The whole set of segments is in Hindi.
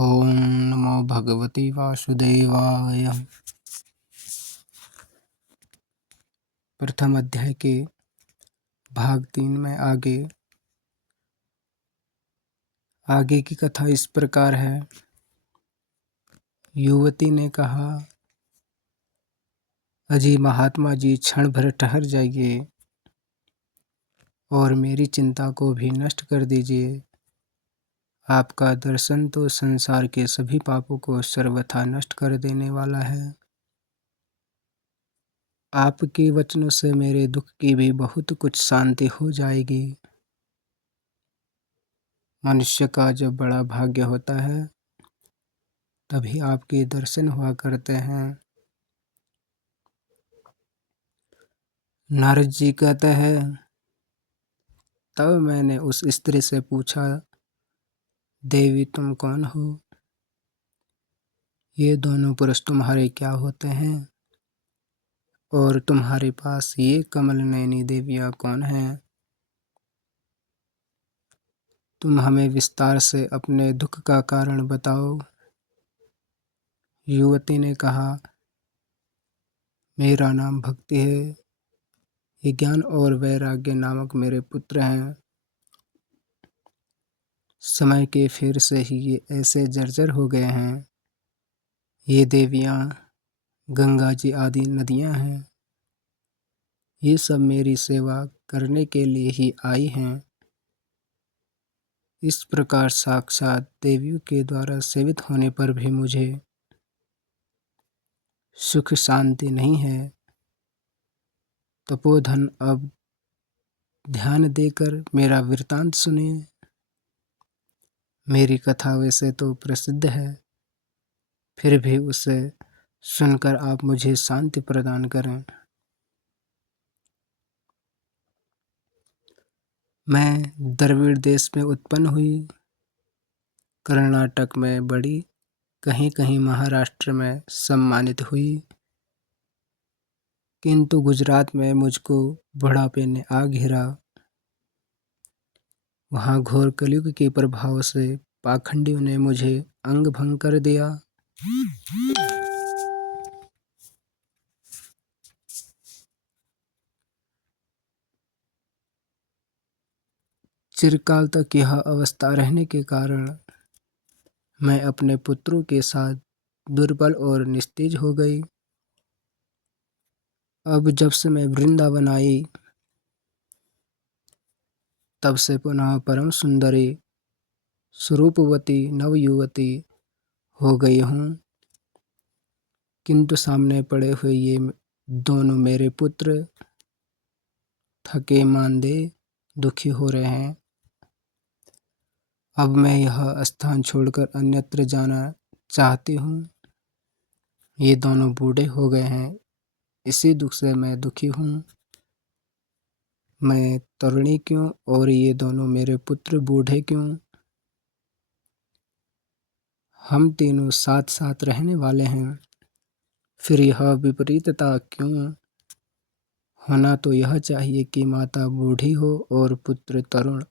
ओम नमो भगवते वासुदेवाय। प्रथम अध्याय के भाग 3 में आगे की कथा इस प्रकार है। युवती ने कहा, अजी महात्मा जी, क्षण भर ठहर जाइए और मेरी चिंता को भी नष्ट कर दीजिए। आपका दर्शन तो संसार के सभी पापों को सर्वथा नष्ट कर देने वाला है। आपके वचनों से मेरे दुख की भी बहुत कुछ शांति हो जाएगी। मनुष्य का जब बड़ा भाग्य होता है तभी आपके दर्शन हुआ करते हैं। नारद जी कहते हैं, तब मैंने उस स्त्री से पूछा, देवी तुम कौन हो? ये दोनों पुरुष तुम्हारे क्या होते हैं? और तुम्हारे पास ये कमल नयनी देवियाँ कौन हैं? तुम हमें विस्तार से अपने दुख का कारण बताओ। युवती ने कहा, मेरा नाम भक्ति है। ये ज्ञान और वैराग्य नामक मेरे पुत्र हैं। समय के फेर से ही ये ऐसे जर्जर हो गए हैं। ये देवियाँ गंगा जी आदि नदियाँ हैं। ये सब मेरी सेवा करने के लिए ही आई हैं। इस प्रकार साक्षात देवियों के द्वारा सेवित होने पर भी मुझे सुख शांति नहीं है। तपोधन, अब ध्यान देकर मेरा वृत्तांत सुनिए। मेरी कथा वैसे तो प्रसिद्ध है, फिर भी उसे सुनकर आप मुझे शांति प्रदान करें। मैं द्रविड़ देश में उत्पन्न हुई, कर्नाटक में बड़ी, कहीं कहीं महाराष्ट्र में सम्मानित हुई, किंतु गुजरात में मुझको बुढ़ापे ने आ घेरा। वहाँ घोर कलयुग के प्रभाव से पाखंडियों ने मुझे अंग भंग कर दिया। चिरकाल तक यह अवस्था रहने के कारण मैं अपने पुत्रों के साथ दुर्बल और निस्तेज हो गई। अब जब से मैं वृंदावन आई, तब से पुनः परम सुंदरी स्वरूपवती नवयुवती हो गई हूँ। किंतु सामने पड़े हुए ये दोनों मेरे पुत्र थके मांदे दुखी हो रहे हैं। अब मैं यह स्थान छोड़कर अन्यत्र जाना चाहती हूँ। ये दोनों बूढ़े हो गए हैं, इसी दुख से मैं दुखी हूँ। मैं तरुणी क्यों और ये दोनों मेरे पुत्र बूढ़े क्यों? हम तीनों साथ साथ रहने वाले हैं, फिर यह विपरीतता क्यों? होना तो यह चाहिए कि माता बूढ़ी हो और पुत्र तरुण।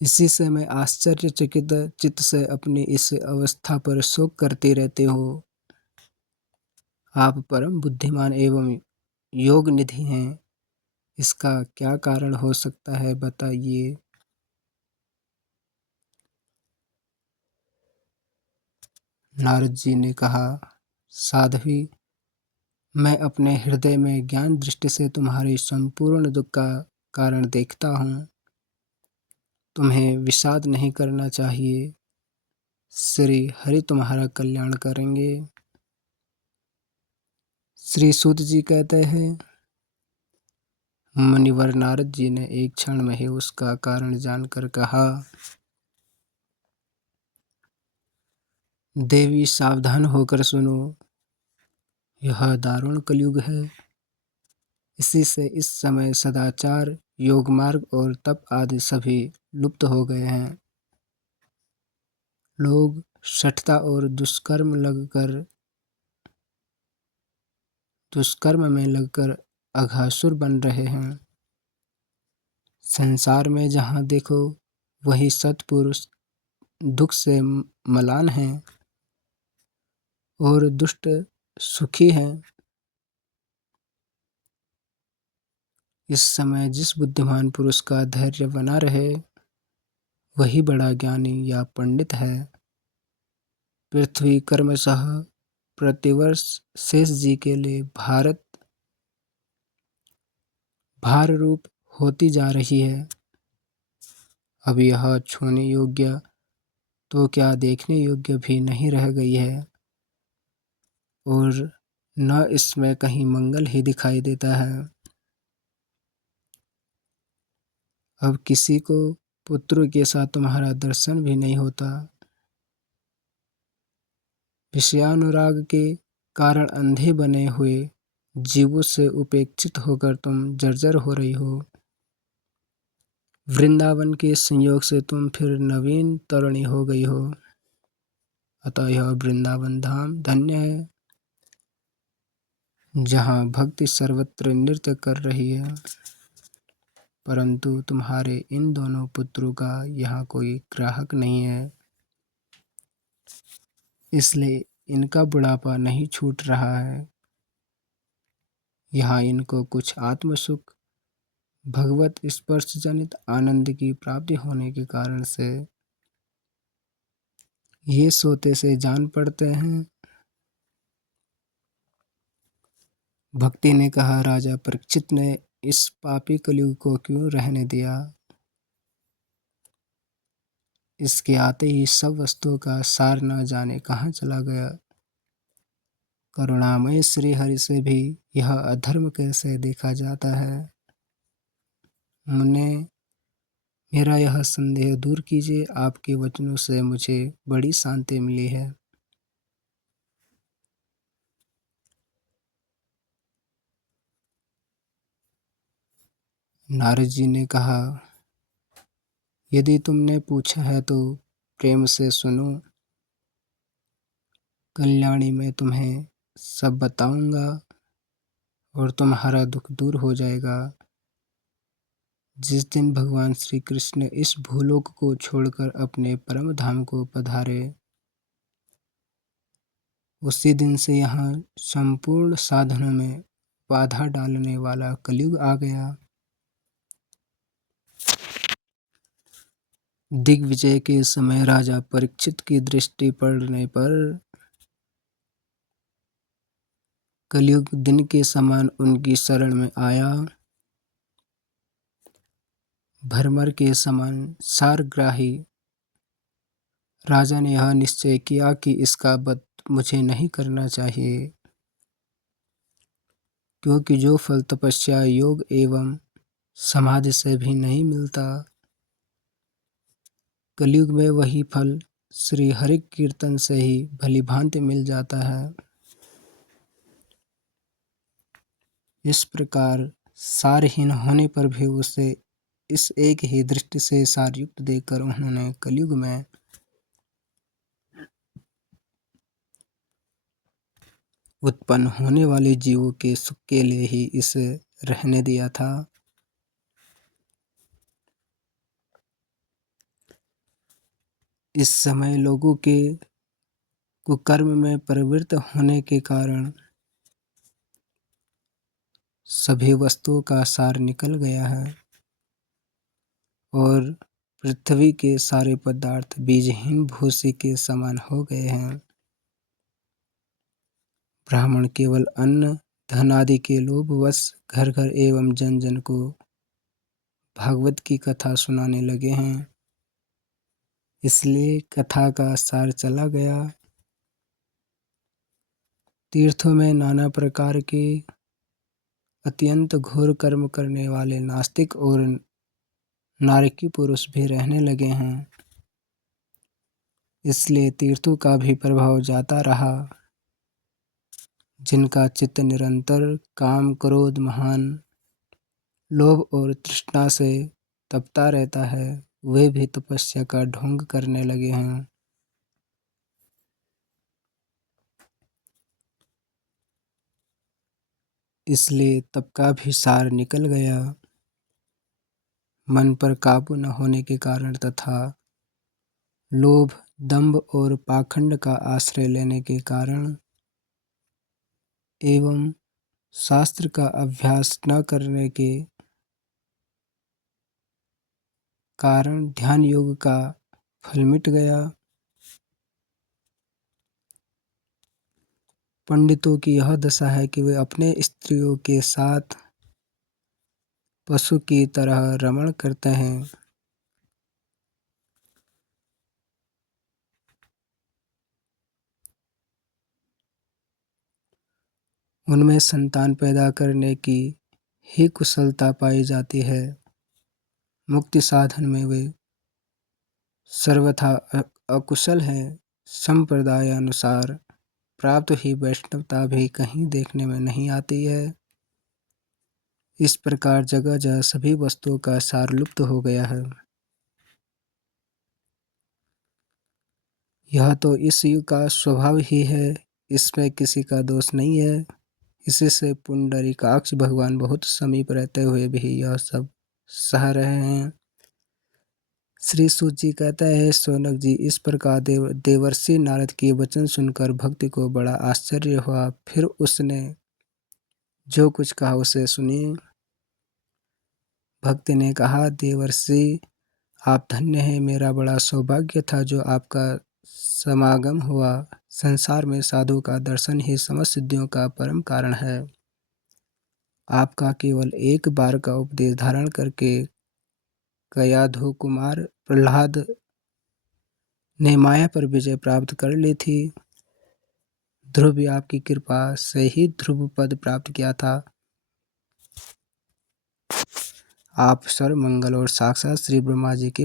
इसी से मैं आश्चर्यचकित चित्त से अपनी इस अवस्था पर शोक करती रहती हूँ। आप परम बुद्धिमान एवं योग निधि हैं, इसका क्या कारण हो सकता है, बताइए। नारद जी ने कहा, साध्वी, मैं अपने हृदय में ज्ञान दृष्टि से तुम्हारे संपूर्ण दुख का कारण देखता हूँ। तुम्हें विषाद नहीं करना चाहिए। श्री हरि तुम्हारा कल्याण करेंगे। श्री सूत जी कहते हैं, मुनिवर नारद जी ने एक क्षण में ही उसका कारण जानकर कहा, देवी सावधान होकर सुनो, यह दारुण कलयुग है। इसी से इस समय सदाचार, योग मार्ग और तप आदि सभी लुप्त हो गए हैं। लोग शठता और दुष्कर्म में लगकर अघासुर बन रहे हैं। संसार में जहाँ देखो वही सत्पुरुष दुख से मलान हैं और दुष्ट सुखी हैं। इस समय जिस बुद्धिमान पुरुष का धैर्य बना रहे वही बड़ा ज्ञानी या पंडित है। पृथ्वी क्रमशः प्रतिवर्ष शेष जी के लिए भार रूप होती जा रही है। अब यह छूने योग्य तो क्या देखने योग्य भी नहीं रह गई है और न इसमें कहीं मंगल ही दिखाई देता है। अब किसी को पुत्र के साथ तुम्हारा दर्शन भी नहीं होता। विषयानुराग के कारण अंधे बने हुए जीवों से उपेक्षित होकर तुम जर्जर हो रही हो। वृंदावन के संयोग से तुम फिर नवीन तरुणी हो गई हो। अतः यह वृंदावन धाम धन्य है जहाँ भक्ति सर्वत्र नृत्य कर रही है। परंतु तुम्हारे इन दोनों पुत्रों का यहाँ कोई ग्राहक नहीं है, इसलिए इनका बुढ़ापा नहीं छूट रहा है। यहाँ इनको कुछ आत्मसुख भगवत स्पर्श जनित आनंद की प्राप्ति होने के कारण से ये सोते से जान पड़ते हैं। भक्ति ने कहा, राजा परीक्षित ने इस पापी कलयुग को क्यों रहने दिया? इसके आते ही सब वस्तुओं का सार न जाने कहाँ चला गया। करुणामय श्री हरि से भी यह अधर्म कैसे देखा जाता है? मुने, मेरा यह संदेह दूर कीजिए। आपके वचनों से मुझे बड़ी शांति मिली है। नारद जी ने कहा, यदि तुमने पूछा है तो प्रेम से सुनो। कल्याणी मैं तुम्हें सब बताऊंगा और तुम्हारा दुख दूर हो जाएगा। जिस दिन भगवान श्री कृष्ण इस भूलोक को छोड़कर अपने परम धाम को पधारे, उसी दिन से यहाँ संपूर्ण साधनों में बाधा डालने वाला कलयुग आ गया। दिग्विजय के समय राजा परीक्षित की दृष्टि पड़ने पर कलयुग दिन के समान उनकी शरण में आया। भरमर के समान सारग्राही राजा ने यह निश्चय किया कि इसका वध मुझे नहीं करना चाहिए, क्योंकि जो फल तपस्या योग एवं समाधि से भी नहीं मिलता, कलयुग में वही फल श्री हरि कीर्तन से ही भली भांति मिल जाता है। इस प्रकार सारहीन होने पर भी उसे इस एक ही दृष्टि से सारयुक्त देकर उन्होंने कलयुग में उत्पन्न होने वाले जीवों के सुख के लिए ही इसे रहने दिया था। इस समय लोगों के कुकर्म में प्रवृत्त होने के कारण सभी वस्तुओं का सार निकल गया है और पृथ्वी के सारे पदार्थ बीजहीन भूसी के समान हो गए हैं। ब्राह्मण केवल अन्न धन आदि के लोभवश घर घर एवं जन जन को भागवत की कथा सुनाने लगे हैं, इसलिए कथा का सार चला गया। तीर्थों में नाना प्रकार के अत्यंत घोर कर्म करने वाले नास्तिक और नारकी पुरुष भी रहने लगे हैं, इसलिए तीर्थों का भी प्रभाव जाता रहा। जिनका चित्त निरंतर काम क्रोध महान लोभ और तृष्णा से तपता रहता है, वे भी तपस्या का ढोंग करने लगे हैं। इसलिए तप का भी सार निकल गया। मन पर काबू न होने के कारण तथा लोभ, दंभ और पाखंड का आश्रय लेने के कारण एवं शास्त्र का अभ्यास न करने के कारण ध्यान योग का फल मिट गया। पंडितों की यह दशा है कि वे अपने स्त्रियों के साथ पशु की तरह रमण करते हैं। उनमें संतान पैदा करने की ही कुशलता पाई जाती है। मुक्ति साधन में वे सर्वथा अकुशल हैं। संप्रदायानुसार प्राप्त ही वैष्णवता भी कहीं देखने में नहीं आती है। इस प्रकार जगह जगह सभी वस्तुओं का सार लुप्त हो गया है। यह तो इस युग का स्वभाव ही है, इसमें किसी का दोष नहीं है। इसी से पुंडरीकाक्ष भगवान बहुत समीप रहते हुए भी यह सब सह रहे हैं। श्री सूत जी कहता है, शौनक जी, इस प्रकार देवर्षि नारद के वचन सुनकर भक्ति को बड़ा आश्चर्य हुआ। फिर उसने जो कुछ कहा उसे सुनिए। भक्ति ने कहा, देवर्षि आप धन्य हैं। मेरा बड़ा सौभाग्य था जो आपका समागम हुआ। संसार में साधु का दर्शन ही समस्त सिद्धियों का परम कारण है। आपका केवल एक बार का उपदेश धारण करके कयाधु कुमार प्रहलाद ने माया पर विजय प्राप्त कर ली थी। ध्रुव भी आपकी कृपा से ही ध्रुव पद प्राप्त किया था। आप सर्वमंगल और साक्षात श्री ब्रह्मा जी की